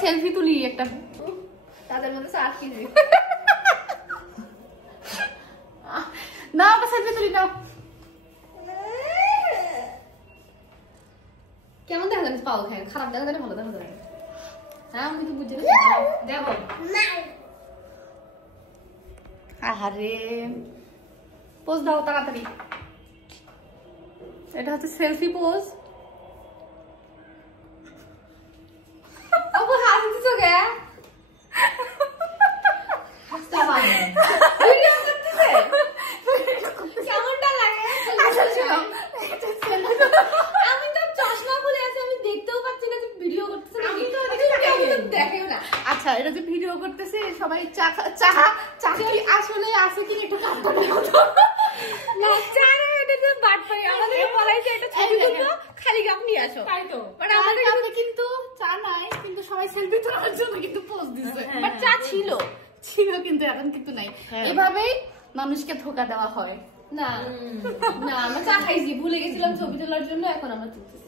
Selfie তুলি একটা, তাদের মধ্যে 8 কেজি না আমরা সেলফি তুলি না। কেমন দেখা যাচ্ছে পাও খায়, খারাপ দেখা যায় ভালো দেখা যায়? হ্যাঁ আমি তো বুঝতে দেখো আরে পোজ দাও তাড়াতাড়ি, এটা হচ্ছে সেলফি পোজ। আপু হাসি দিছো কে? হাসতে পারে ভিডিও করতেছে কেমনটা লাগে? আমি তো চশমা খুলে আছি, আমি দেখতেও পাচ্ছি না যে ভিডিও করতেছে। আমি তো দেখেও না। আচ্ছা এটা যে ভিডিও করতেছে সবাই চা কি আসলে আছে কি একটু কাট করে দাও তো। না চা না, এটা তো বাট পাই আমাদের বলাইছে এটা ছবি তুলবো খালি কাপ নিয়ে আসো, তাই তো। বাট আমাদের কাছে কিন্তু চা নাই, কিন্তু সবাই সেলফি তোলার জন্য কিন্তু পোজ দিছে। বাট চা ছিল কিন্তু এখন কিন্তু নাই। এভাবেই মানুষকে ধোঁকা দেওয়া হয়। না না আমরা চা খাইছি, ভুলে গেছিলাম ছবি তোলার জন্য, এখন আমরা তুলতেছি।